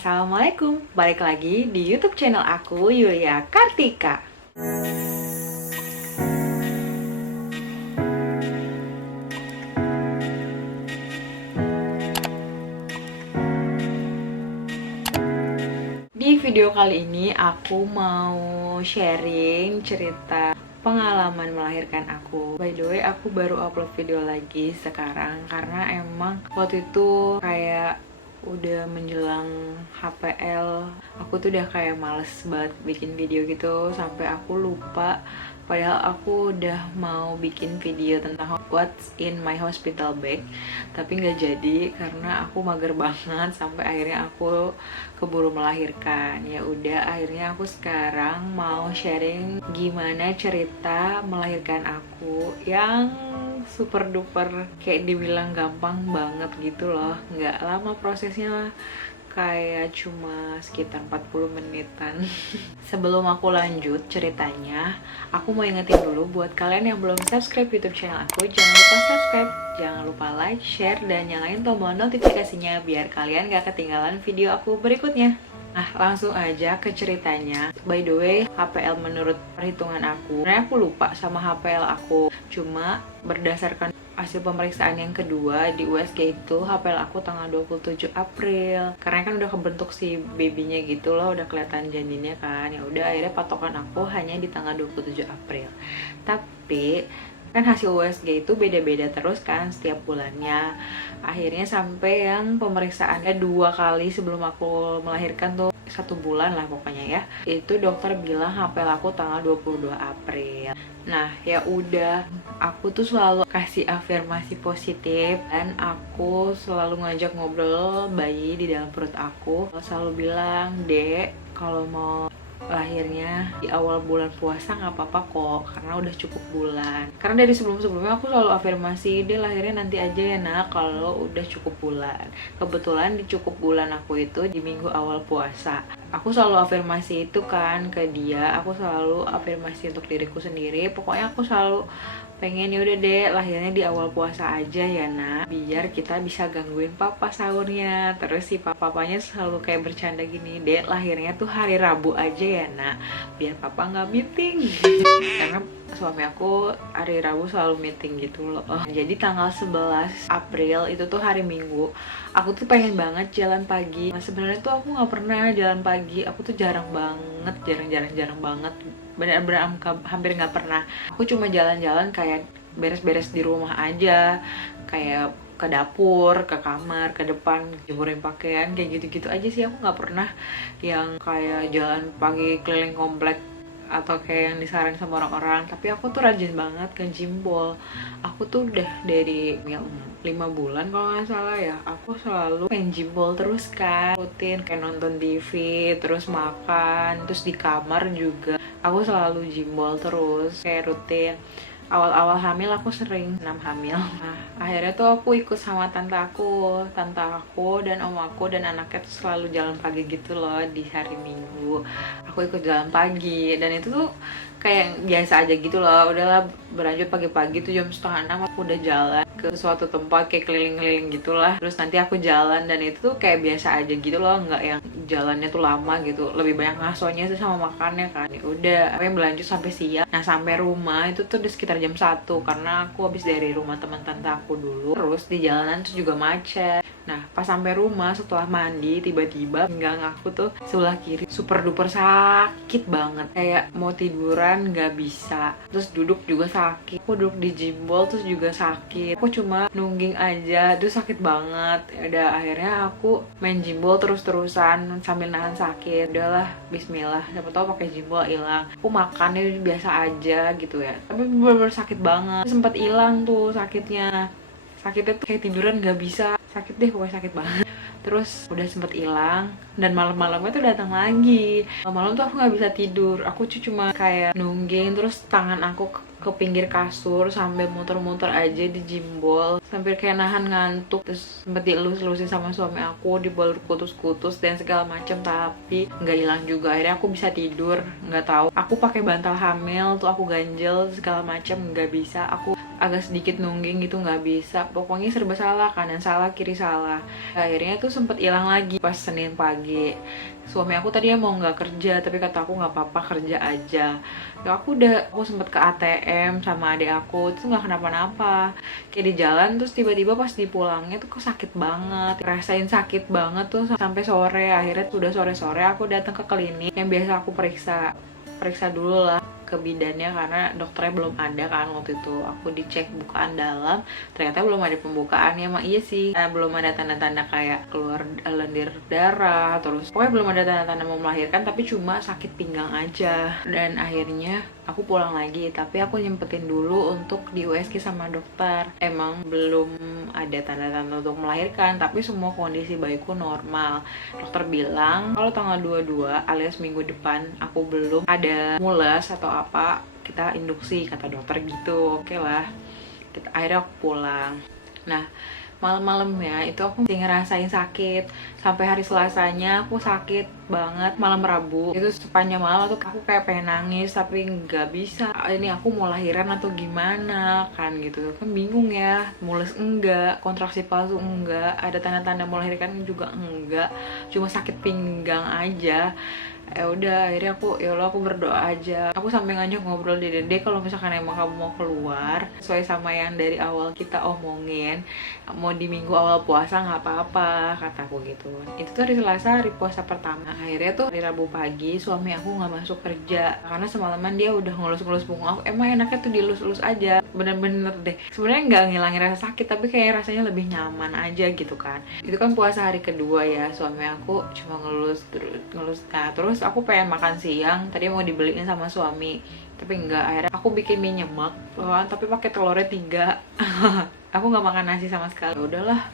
Assalamualaikum, balik lagi di YouTube channel aku, Yulia Kartika. Di video kali ini aku mau sharing cerita pengalaman melahirkan aku. By the way, aku baru upload video lagi sekarang karena emang waktu itu kayak udah menjelang HPL, aku tuh udah kayak males banget bikin video gitu sampai aku lupa. Padahal aku udah mau bikin video tentang what's in my hospital bag, tapi nggak jadi karena aku mager banget sampai akhirnya aku keburu melahirkan. Ya udah, akhirnya aku sekarang mau sharing gimana cerita melahirkan aku yang super duper kayak dibilang gampang banget gitu loh. Nggak lama prosesnya, kayak cuma sekitar 40 menitan. Sebelum aku lanjut ceritanya, aku mau ingetin dulu buat kalian yang belum subscribe YouTube channel aku, jangan lupa subscribe, jangan lupa like, share, dan nyalain tombol notifikasinya biar kalian gak ketinggalan video aku berikutnya. Nah, langsung aja ke ceritanya. By the way, HPL menurut perhitungan aku, sebenarnya aku lupa sama HPL aku. Cuma berdasarkan hasil pemeriksaan yang kedua di USG itu, HPL aku tanggal 27 April. Karena kan udah kebentuk si babynya gitu loh, udah kelihatan janinnya kan. Ya udah, akhirnya patokan aku hanya di tanggal 27 April. Tapi kan hasil USG itu beda-beda terus kan setiap bulannya. Akhirnya sampai yang pemeriksaannya 2 kali sebelum aku melahirkan tuh, 1 bulan lah pokoknya ya, itu dokter bilang HPL aku tanggal 22 April. Nah ya udah, aku tuh selalu kasih afirmasi positif dan aku selalu ngajak ngobrol bayi di dalam perut aku. Selalu bilang, "Dek, kalau mau lahirnya di awal bulan puasa nggak apa-apa kok, karena udah cukup bulan." Karena dari sebelum-sebelumnya aku selalu afirmasi, "Dia lahirnya nanti aja ya nak, kalau udah cukup bulan." Kebetulan di cukup bulan aku itu di minggu awal puasa. Aku selalu afirmasi itu kan ke dia, aku selalu afirmasi untuk diriku sendiri. Pokoknya aku selalu pengen, yaudah deh lahirnya di awal puasa aja ya nak, biar kita bisa gangguin papa sahurnya. Terus si papanya selalu kayak bercanda gini, "Dek, lahirnya tuh hari Rabu aja ya nak, biar papa nggak meeting." Karena suami aku hari Rabu selalu meeting gitu loh. Jadi tanggal 11 April itu tuh hari Minggu, aku tuh pengen banget jalan pagi. Nah, sebenarnya tuh aku nggak pernah jalan pagi, aku tuh jarang banget, jarang banget, benar-benar hampir nggak pernah. Aku cuma jalan-jalan kayak beres-beres di rumah aja, kayak ke dapur, ke kamar, ke depan, jemurin pakaian, kayak gitu-gitu aja sih. Aku nggak pernah yang kayak jalan pagi keliling komplek atau kayak yang disarankan sama orang-orang. Tapi aku tuh rajin banget ke gym ball. Aku tuh udah dari 5 bulan kalau nggak salah ya, aku selalu main gym ball terus kan, rutin kayak nonton TV, terus makan, terus di kamar juga aku selalu gym ball terus kayak rutin. Awal-awal hamil aku sering senam hamil. Nah, akhirnya tuh aku ikut sama tante aku dan om aku dan anaknya tuh selalu jalan pagi gitu loh di hari Minggu. Aku ikut jalan pagi dan itu tuh kayak biasa aja gitu loh. Udahlah, berlanjut pagi-pagi tuh jam 5:30 aku udah jalan ke suatu tempat kayak keliling-keliling gitulah. Terus nanti aku jalan dan itu tuh kayak biasa aja gitu loh, nggak yang jalannya tuh lama gitu. Lebih banyak ngasonya sih sama makannya kan. Ya udah, aku yang berlanjut sampai siang. Nah, sampai rumah itu tuh udah sekitar jam 1 karena aku habis dari rumah teman tante aku dulu. Terus di jalanan tuh juga macet. Nah, pas sampai rumah setelah mandi, tiba-tiba pinggang aku tuh sebelah kiri super duper sakit banget. Kayak mau tiduran nggak bisa. Terus duduk juga sakit. Aku duduk di gym ball terus juga sakit. Aku cuma nungging aja, terus sakit banget. Ya udah, akhirnya aku main gym ball terus-terusan sambil nahan sakit. Udahlah, bismillah. Siapa tahu pakai gym ball hilang. Aku makannya biasa aja gitu ya. Tapi bener-bener sakit banget. Sempat hilang tuh sakitnya. Sakitnya tuh kayak tiduran nggak bisa. Sakit deh, pokoknya sakit banget. Terus udah sempet hilang dan malam-malamnya tuh datang lagi. Malam tuh aku nggak bisa tidur, aku cuma kayak nungging, terus tangan aku ke pinggir kasur sambil muter-muter aja di jimbol, sambil kayak nahan ngantuk. Terus sempet dielus-elusin sama suami aku, dibalut kutus-kutus dan segala macam, tapi nggak hilang juga. Akhirnya aku bisa tidur. Nggak tahu, aku pakai bantal hamil tuh, aku ganjel segala macam, nggak bisa. Aku agak sedikit nungging gitu, nggak bisa. Pokoknya serba salah, kanan salah kiri salah. Akhirnya tuh sempet hilang lagi pas Senin pagi. Suami aku tadinya mau nggak kerja, tapi kata aku nggak apa-apa, kerja aja. Ya aku sempet ke ATM sama adik aku, itu nggak kenapa-napa. Kayak di jalan, terus tiba-tiba pas di pulangnya tuh kok sakit banget, rasain sakit banget tuh sampai sore. Akhirnya sudah sore-sore aku datang ke klinik yang biasa aku periksa dulu lah ke bidannya, karena dokternya belum ada kan waktu itu. Aku dicek bukaan dalam, ternyata belum ada pembukaannya. Emang iya sih, belum ada tanda-tanda kayak keluar lendir darah, terus pokoknya belum ada tanda-tanda mau melahirkan, tapi cuma sakit pinggang aja. Dan akhirnya aku pulang lagi, tapi aku nyempetin dulu untuk di USG sama dokter. Emang belum ada tanda-tanda untuk melahirkan, tapi semua kondisi bayiku normal. Dokter bilang kalau tanggal 22 alias minggu depan aku belum ada mules atau apa, kita induksi, kata dokter gitu. Oke lah, akhirnya aku pulang. Nah, malam-malamnya itu aku masih ngerasain sakit. Sampai hari Selasanya aku sakit banget. Malam Rabu itu sepanjang malam tuh aku kayak pengen nangis, tapi nggak bisa. Ini aku mau lahiran atau gimana kan gitu. Kan bingung ya, mules enggak, kontraksi palsu enggak, ada tanda-tanda mau melahirkan juga enggak, cuma sakit pinggang aja. Ya udah, akhirnya aku berdoa aja. Aku sampai ngajak ngobrol di Dede, kalau misalkan emang kamu mau keluar sesuai sama yang dari awal kita omongin, mau di minggu awal puasa nggak apa-apa, kataku gitu. Itu tuh hari Selasa, hari puasa pertama. Akhirnya tuh hari Rabu pagi suami aku nggak masuk kerja karena semalaman dia udah ngelus-ngelus punggung aku. Emang enaknya tuh dilus-lus aja, bener-bener deh. Sebenarnya nggak ngilangin rasa sakit, tapi kayak rasanya lebih nyaman aja gitu kan. Itu kan puasa hari kedua ya, suami aku cuma ngelus. Nah terus aku pengen makan siang, tadi mau dibeliin sama suami, tapi enggak. Akhirnya aku bikin mie nyemek, tapi pakai telurnya 3. Aku nggak makan nasi sama sekali. Ya udahlah,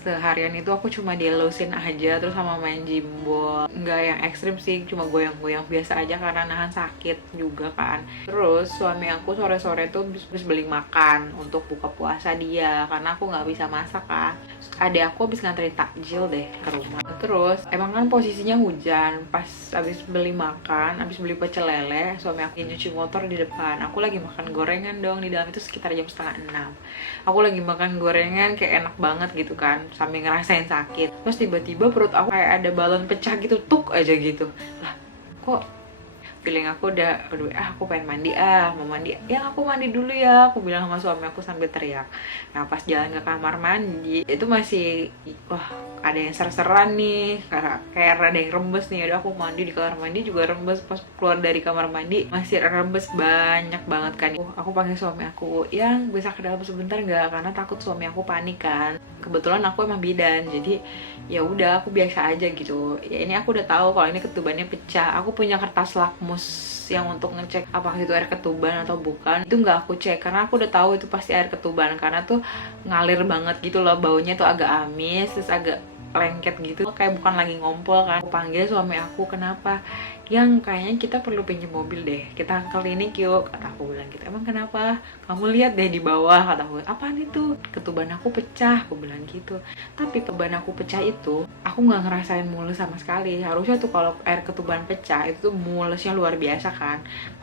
seharian itu aku cuma dielusin aja, terus sama main jimbol. Nggak yang ekstrim sih, cuma goyang-goyang biasa aja karena nahan sakit juga kan. Terus suami aku sore-sore tuh habis beli makan untuk buka puasa dia, karena aku nggak bisa masak kan. Adek aku habis nganterin takjil deh ke rumah. Terus emang kan posisinya hujan, pas habis beli makan, habis beli pecel lele, suami aku nyuci motor di depan. Aku lagi makan gorengan dong di dalam, itu sekitar jam 5:30. Aku lagi makan gorengan kayak enak banget gitu kan, sambil ngerasain sakit. Terus tiba-tiba perut aku kayak ada balon pecah gitu, tuk aja gitu. Lah, kok feeling aku udah, aduh, aku pengen mandi, mau mandi. Ya aku mandi dulu ya, aku bilang sama suami aku sambil teriak. Nah pas jalan ke kamar mandi, itu masih, wah ada yang ser-seran nih, kayak ada yang rembes nih. Udah aku mandi di kamar mandi juga rembes, pas keluar dari kamar mandi masih rembes banyak banget kan. Aku panggil suami aku, yang bisa ke dalam sebentar nggak, karena takut suami aku panik kan. Kebetulan aku emang bidan, jadi ya udah aku biasa aja gitu. Ya ini aku udah tahu kalau ini ketubannya pecah. Aku punya kertas lakmus yang untuk ngecek apakah itu air ketuban atau bukan. Itu nggak aku cek karena aku udah tahu itu pasti air ketuban, karena tuh ngalir banget gitu loh, baunya tuh agak amis, terus agak lengket gitu, kayak bukan lagi ngompol kan. Aku panggil suami aku, kenapa? Yang kayaknya kita perlu pinjam mobil deh, kita ke klinik yuk, kata aku bilang gitu. Emang kenapa? Kamu lihat deh di bawah, kata aku. Apaan itu? Ketuban aku pecah, aku bilang gitu. Tapi ketuban aku pecah itu, aku nggak ngerasain mules sama sekali. Harusnya tuh kalau air ketuban pecah itu tuh mulesnya luar biasa kan,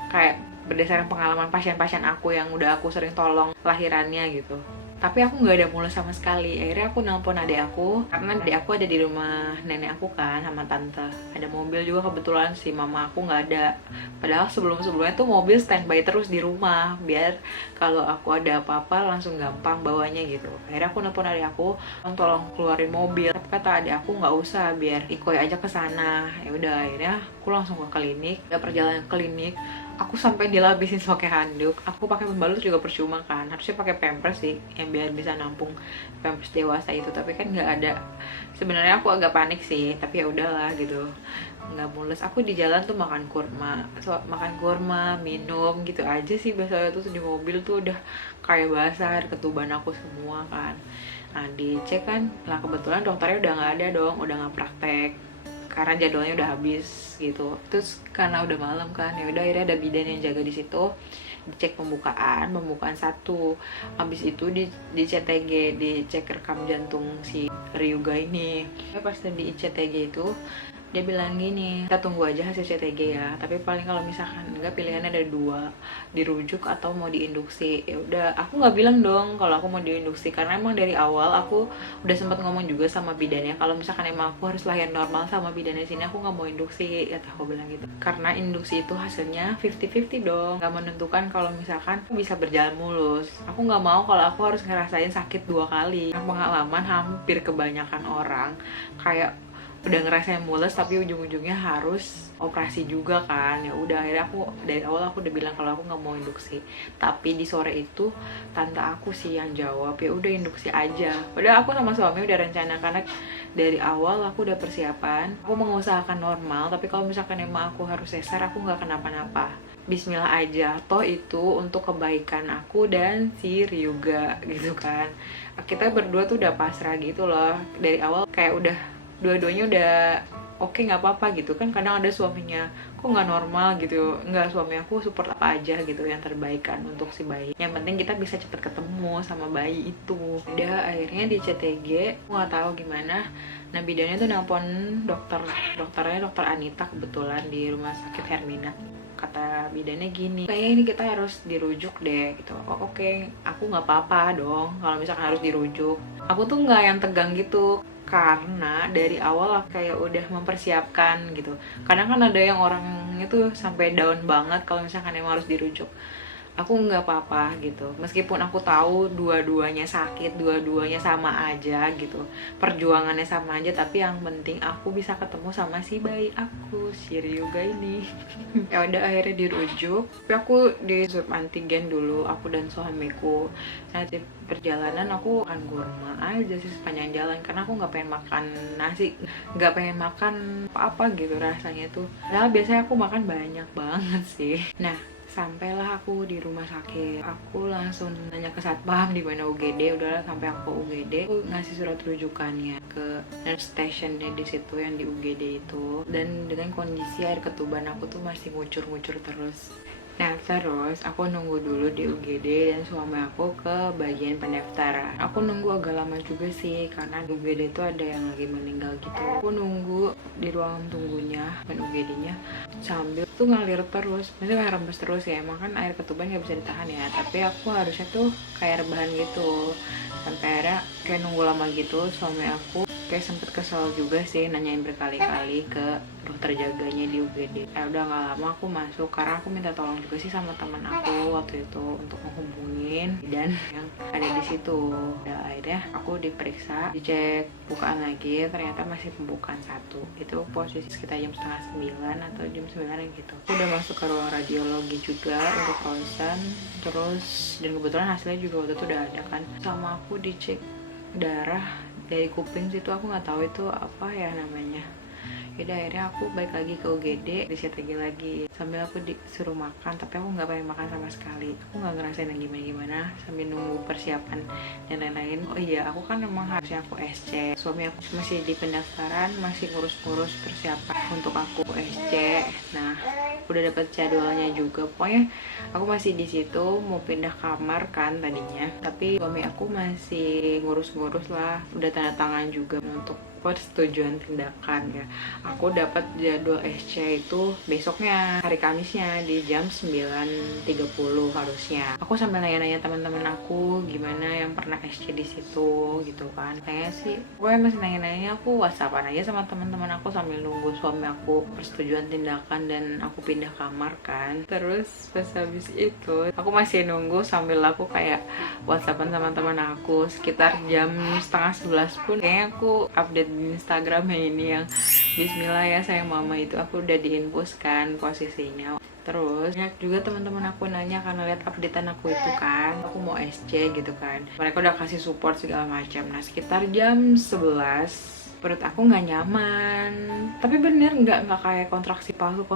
kayak berdasarkan pengalaman pasien-pasien aku yang udah aku sering tolong lahirannya gitu. Tapi aku nggak ada mules sama sekali. Akhirnya aku nelpon adik aku, karena adik aku ada di rumah nenek aku kan sama tante. Ada mobil juga kebetulan, si mama aku nggak ada. Padahal sebelumnya tuh mobil standby terus di rumah, biar kalau aku ada apa-apa langsung gampang bawanya gitu. Akhirnya aku nelpon adik aku, tolong keluarin mobil. Tapi kata adik aku nggak usah, biar Ikoy aja ke sana. Ya udah, akhirnya aku langsung ke klinik. Udah perjalanan ke klinik, aku sampai dilapisin pakai handuk. Aku pakai pembalut juga percuma kan, harusnya pakai pampers sih yang biar bisa nampung pampers dewasa itu, tapi kan nggak ada. Sebenarnya aku agak panik sih, tapi ya udahlah gitu, nggak mules. Aku di jalan tuh makan kurma, minum gitu aja sih. Biasanya tuh di mobil tuh udah kayak basah air ketuban aku semua kan. Nah dicek kan, lah kebetulan dokternya udah nggak ada dong, udah nggak praktek karena jadwalnya udah habis gitu. Terus karena udah malam kan, ya udah akhirnya ada bidan yang jaga di situ. dicek pembukaan satu, habis itu di CTG, dicek rekam jantung si Ryuga ini. Pas di CTG itu dia bilang gini, kita tunggu aja hasil CTG ya, tapi paling kalau misalkan enggak, pilihannya ada dua, dirujuk atau mau diinduksi. Ya udah, aku nggak bilang dong kalau aku mau diinduksi, karena emang dari awal aku udah sempat ngomong juga sama bidannya kalau misalkan emang aku harus lahir normal sama bidannya sini, aku nggak mau induksi, kata aku bilang gitu. Karena induksi itu hasilnya 50-50 dong, nggak menentukan kalau misalkan bisa berjalan mulus. Aku nggak mau kalau aku harus ngerasain sakit 2 kali. Pengalaman hampir kebanyakan orang kayak udah ngerasain mulus tapi ujung-ujungnya harus operasi juga kan. Ya udah, akhirnya aku dari awal aku udah bilang kalau aku nggak mau induksi. Tapi di sore itu tante aku sih yang jawab, ya udah induksi aja. Padahal aku sama suami udah rencana, karena dari awal aku udah persiapan, aku mengusahakan normal, tapi kalau misalkan emang aku harus sesar, aku nggak kenapa-napa. Bismillah aja, toh itu untuk kebaikan aku dan si Ryuga gitu kan. Kita berdua tuh udah pasrah gitu loh dari awal, kayak udah dua-duanya udah oke, nggak apa-apa gitu kan. Kadang ada suaminya kok nggak normal gitu, nggak, suami aku support apa aja gitu yang terbaik kan untuk si bayi, yang penting kita bisa cepet ketemu sama bayi itu. Udah, akhirnya di CTG aku nggak tahu gimana, nah bidannya tuh nelpon dokternya dokter Anita kebetulan di rumah sakit Hermina. Kata bidannya gini, kayaknya ini kita harus dirujuk deh gitu. Oh oke, aku nggak apa-apa dong kalau misalkan harus dirujuk. Aku tuh nggak yang tegang gitu, karena dari awal aku kayak udah mempersiapkan gitu. Kadang kan ada yang orang itu sampai down banget kalau misalkan emang harus dirujuk. Aku nggak apa-apa gitu, meskipun aku tahu dua-duanya sakit, dua-duanya sama aja gitu, perjuangannya sama aja, tapi yang penting aku bisa ketemu sama si bayi aku, si Ryuga ini. Ya udah, akhirnya dirujuk, tapi aku di swab antigen dulu, aku dan suamiku. Saat di perjalanan aku makan kurma aja sih sepanjang jalan, karena aku nggak pengen makan nasi, nggak pengen makan apa gitu rasanya tuh. Padahal biasanya aku makan banyak banget sih. Nah, sampailah aku di rumah sakit, aku langsung nanya ke satpam di mana UGD. Udahlah, sampai aku UGD, aku ngasih surat rujukannya ke nurse stationnya di situ yang di UGD itu. Dan dengan kondisi air ketuban aku tuh masih ngucur-ngucur terus. Nah terus aku nunggu dulu di UGD dan suami aku ke bagian pendaftaran. Aku nunggu agak lama juga sih, karena di UGD itu ada yang lagi meninggal gitu. Aku nunggu di ruang tunggunya dan UGD-nya sambil tuh ngalir terus, maksudnya kayak rembes terus ya. Emang kan air ketuban gak bisa ditahan ya, tapi aku harusnya tuh kayak rebahan gitu. Sampai akhirnya kayak nunggu lama gitu. Suami aku kayak sempet kesel juga sih, nanyain berkali-kali ke dokter jaganya di UGD. Udah gak lama aku masuk, karena aku minta tolong juga sih sama teman aku waktu itu untuk menghubungin dan yang ada di situ. Dan akhirnya aku diperiksa, dicek bukaan lagi, ternyata masih pembukaan 1. Itu posisi sekitar jam setengah 9 atau jam 9 gitu. Aku udah masuk ke ruang radiologi juga untuk ronsen, terus dan kebetulan hasilnya juga waktu itu udah ada kan. Sama aku dicek darah dari kuping situ, aku nggak tahu itu apa ya namanya. Yaudah, akhirnya aku balik lagi ke UGD, di CTG lagi, sambil aku disuruh makan, tapi aku nggak pengen makan sama sekali. Aku nggak ngerasain yang gimana-gimana sambil nunggu persiapan dan lain-lain. Oh iya, aku kan emang harusnya aku SC, suami aku masih di pendaftaran, masih ngurus-ngurus persiapan untuk aku SC. Nah, udah dapet jadwalnya juga. Pokoknya aku masih di situ mau pindah kamar kan tadinya, tapi suami aku masih ngurus-ngurus lah, udah tanda tangan juga untuk persetujuan tindakan ya. Aku dapat jadwal SC itu besoknya, hari Kamisnya di jam 9.30 harusnya. Aku sambil nanya-nanya teman-teman aku gimana yang pernah SC di situ gitu kan. Kayaknya sih gue masih nanya-nanya, aku WhatsAppan aja sama teman-teman aku sambil nunggu suami aku persetujuan tindakan dan aku pindah kamar kan. Terus pas habis itu aku masih nunggu sambil aku kayak WhatsAppan sama teman aku. Sekitar jam setengah 11 pun kayaknya aku update di Instagramnya ini yang bismillah ya sayang mama, itu aku udah diinfuskan posisinya. Terus banyak juga teman-teman aku nanya karena lihat updatean aku itu kan, aku mau SC gitu kan, mereka udah kasih support segala macam. Nah sekitar jam 11 perut aku nggak nyaman, tapi bener nggak kayak kontraksi palsu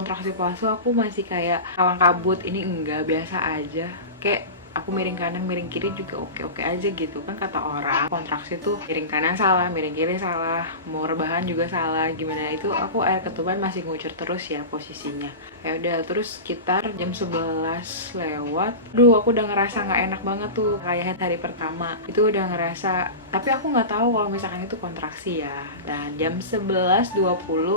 aku masih kayak kalang kabut. Ini enggak, biasa aja, kayak aku aku miring kanan miring kiri juga oke-oke aja gitu kan. Kata orang kontraksi tuh miring kanan salah, miring kiri salah, mau rebahan juga salah, gimana itu aku air ketuban masih ngucur terus ya posisinya. Ya udah, terus sekitar jam 11 lewat, aku udah ngerasa nggak enak banget tuh kayak hari pertama itu udah ngerasa, tapi aku nggak tahu kalau misalkan itu kontraksi ya. Dan jam 11.20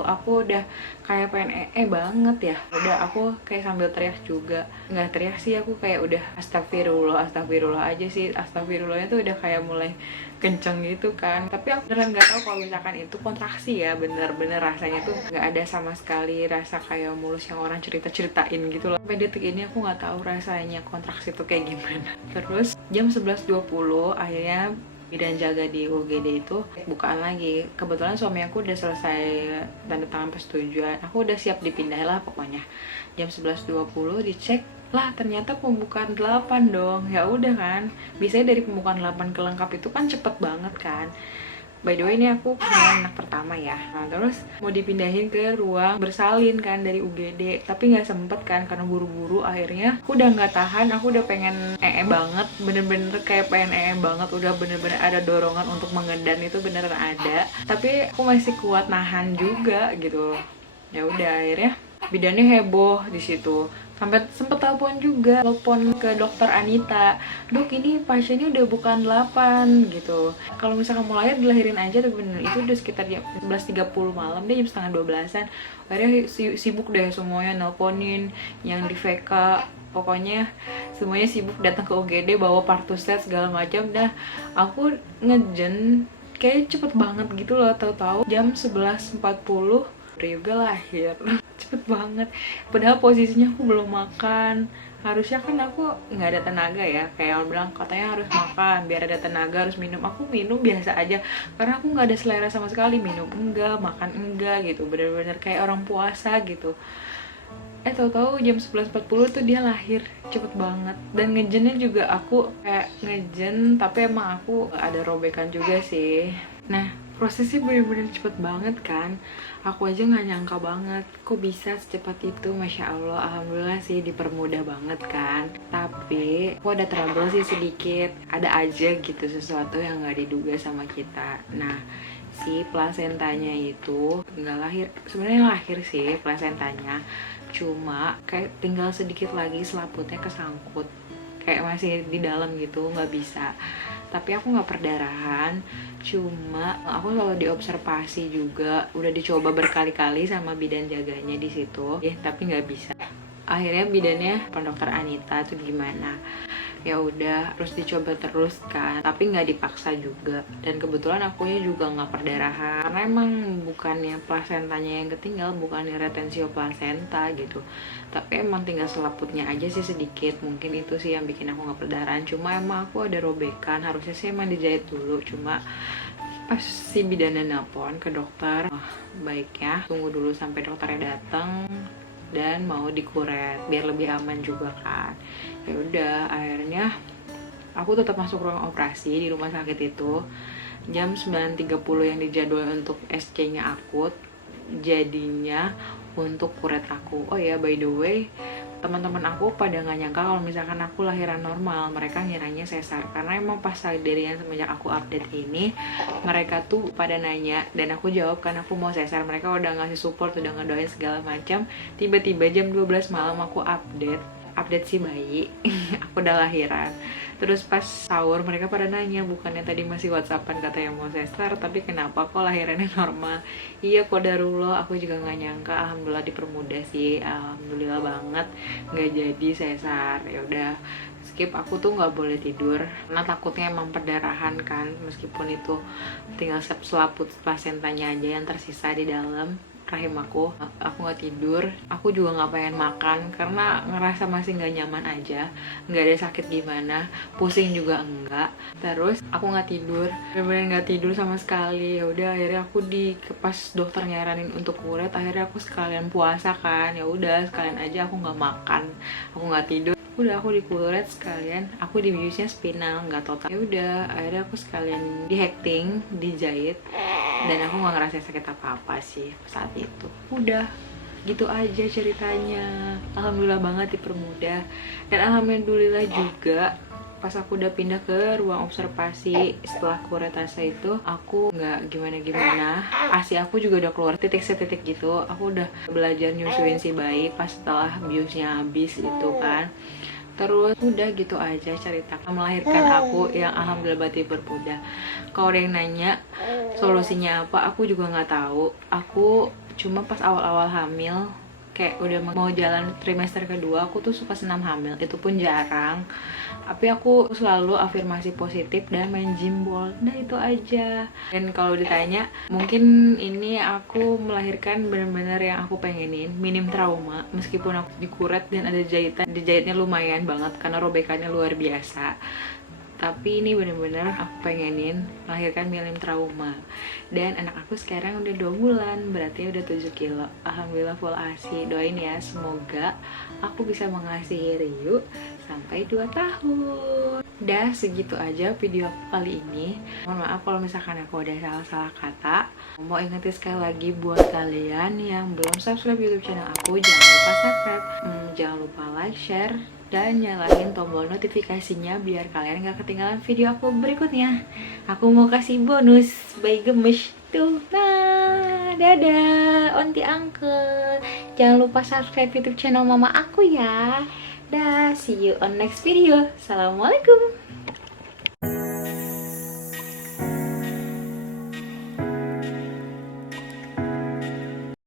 aku udah kayak pengen banget ya. Udah aku kayak sambil teriak juga, nggak teriak sih, aku kayak udah astagfirullah aja sih. Astagfirullahnya tuh udah kayak mulai kenceng gitu kan. Tapi aku beneran nggak tahu kalau misalkan itu kontraksi ya. Bener-bener rasanya tuh nggak ada sama sekali rasa kayak mulus yang orang cerita-ceritain gitu loh. Sampai detik ini aku nggak tahu rasanya kontraksi tuh kayak gimana. Terus jam 11.20 akhirnya bidan jaga di UGD itu bukaan lagi. Kebetulan suami aku udah selesai tanda tangan persetujuan, aku udah siap dipindah lah pokoknya. Jam 11.20 dicek lah, ternyata pembukaan 8 dong. Ya udah kan, biasanya dari pembukaan 8 ke lengkap itu kan cepet banget kan. By the way, ini aku punya anak pertama ya. Nah, terus mau dipindahin ke ruang bersalin kan dari UGD, tapi nggak sempet kan karena buru-buru. Akhirnya aku udah nggak tahan, aku udah pengen banget, bener-bener kayak pengen banget, udah bener-bener ada dorongan untuk mengendan itu beneran ada. Tapi aku masih kuat nahan juga gitu. Ya udah, akhirnya bidannya heboh di situ. Sampai sempet telepon ke dokter Anita, dok ini pasiennya udah bukan 8 gitu, kalau misalkan mau lahir dilahirin aja. Tapi bener itu udah sekitar jam 11.30 malam deh, jam setengah 12-an. Akhirnya sibuk deh semuanya, nelponin yang di VK, pokoknya semuanya sibuk datang ke UGD bawa partuset segala macam. Dah aku ngejen kayak cepet banget gitu loh, tahu-tahu jam 11.40 juga lahir. Cepet banget, padahal posisinya aku belum makan. Harusnya kan aku nggak ada tenaga ya, kayak orang bilang katanya harus makan biar ada tenaga, harus minum. Aku minum biasa aja karena aku nggak ada selera sama sekali, minum enggak, makan enggak gitu, bener-bener kayak orang puasa gitu. Tahu-tahu jam 11.40 tuh dia lahir, cepet banget. Dan ngejennya juga aku kayak ngejen, tapi emang aku ada robekan juga sih. Nah, prosesnya bener-bener cepet banget kan. Aku aja nggak nyangka banget kok bisa secepat itu. Masya Allah, alhamdulillah sih dipermudah banget kan. Tapi aku ada trouble sih sedikit, ada aja gitu sesuatu yang nggak diduga sama kita. Nah, si plasentanya itu nggak lahir, sebenarnya lahir sih plasentanya, cuma kayak tinggal sedikit lagi selaputnya kesangkut, kayak masih di dalam gitu, nggak bisa. Tapi aku nggak perdarahan, cuma aku selalu diobservasi juga, udah dicoba berkali-kali sama bidan jaganya di situ, tapi nggak bisa. Akhirnya bidannya dokter Anita tuh gimana, ya udah terus dicoba terus kan, tapi nggak dipaksa juga. Dan kebetulan akunya juga nggak perdarahan karena emang bukannya plasentanya yang ketinggal, bukannya retensio plasenta gitu, tapi emang tinggal selaputnya aja sih sedikit. Mungkin itu sih yang bikin aku nggak perdarahan. Cuma emang aku ada robekan, harusnya sih emang dijahit dulu, cuma pas si bidannya nelpon ke dokter, baiknya tunggu dulu sampai dokternya datang dan mau dikuret biar lebih aman juga kan. Ya udah, akhirnya aku tetap masuk ruang operasi di rumah sakit itu jam 9.30 yang dijadwal untuk SC-nya akut, jadinya untuk kuret aku. Oh ya, by the way, teman-teman aku pada nggak nyangka kalau misalkan aku lahiran normal. Mereka ngiranya sesar, karena emang pas salidarian semenjak aku update ini, mereka tuh pada nanya dan aku jawab kan aku mau sesar. Mereka udah ngasih support, udah ngedoain segala macam. Tiba-tiba jam 12 malam aku update si bayi aku udah lahiran. Terus pas sahur mereka pada nanya, bukannya tadi masih whatsappan katanya mau sesar, tapi kenapa kok lahirannya normal? Iya, qadarullah, aku juga nggak nyangka. Alhamdulillah dipermudah sih, alhamdulillah banget nggak jadi sesar. Ya udah, skip. Aku tuh nggak boleh tidur karena takutnya emang perdarahan kan, meskipun itu tinggal selaput plasentanya aja yang tersisa di dalam rahim aku nggak tidur. Aku juga nggak pengen makan karena ngerasa masih nggak nyaman aja, nggak ada sakit gimana, pusing juga enggak. Terus aku nggak tidur, bener-bener nggak tidur sama sekali. Ya udah, akhirnya aku pas dokter nyaranin untuk kuret, akhirnya aku sekalian puasa kan. Ya udah, sekalian aja aku nggak makan, aku nggak tidur. Udah, aku dikuret sekalian, aku dibiusnya spinal, nggak total. Ya udah, akhirnya aku sekalian di hecting, dijahit, dan aku nggak ngerasa sakit apa-apa sih saat itu. Udah gitu aja ceritanya. Alhamdulillah banget dipermudah, dan alhamdulillah juga Pas aku udah pindah ke ruang observasi setelah kuretase itu, aku nggak gimana-gimana. ASI aku juga udah keluar titik setitik gitu. Aku udah belajar nyusuin si bayi pas setelah biusnya habis itu kan. Terus udah gitu aja cerita melahirkan aku yang alhamdulillah berarti bermudah. Kalau ada yang nanya solusinya apa, aku juga nggak tahu. Aku cuma pas awal-awal hamil kayak udah mau jalan trimester kedua, aku tuh suka senam hamil, itu pun jarang. Tapi aku selalu afirmasi positif dan main jimbol. Nah itu aja. Dan kalau ditanya, mungkin ini aku melahirkan benar-benar yang aku pengenin, minim trauma. Meskipun aku dikuret dan ada jahitan, dijahitnya lumayan banget karena robekannya luar biasa. Tapi ini bener-bener aku pengenin melahirkan minim trauma. Dan anak aku sekarang udah 2 bulan, berarti udah 7 kilo. Alhamdulillah full ASI. Doain ya, semoga aku bisa mengasihi Ryu sampai 2 tahun. Dah segitu aja video aku kali ini. Mohon maaf kalau misalkan aku ada salah-salah kata. Mau ingetin sekali lagi buat kalian yang belum subscribe YouTube channel aku, jangan lupa subscribe, jangan lupa like, share, dan nyalain tombol notifikasinya biar kalian gak ketinggalan video aku berikutnya. Aku mau kasih bonus by Gemes tuh. Nah, dadah onti uncle. Jangan lupa subscribe YouTube channel mama aku ya. Dah, see you on next video. Assalamualaikum.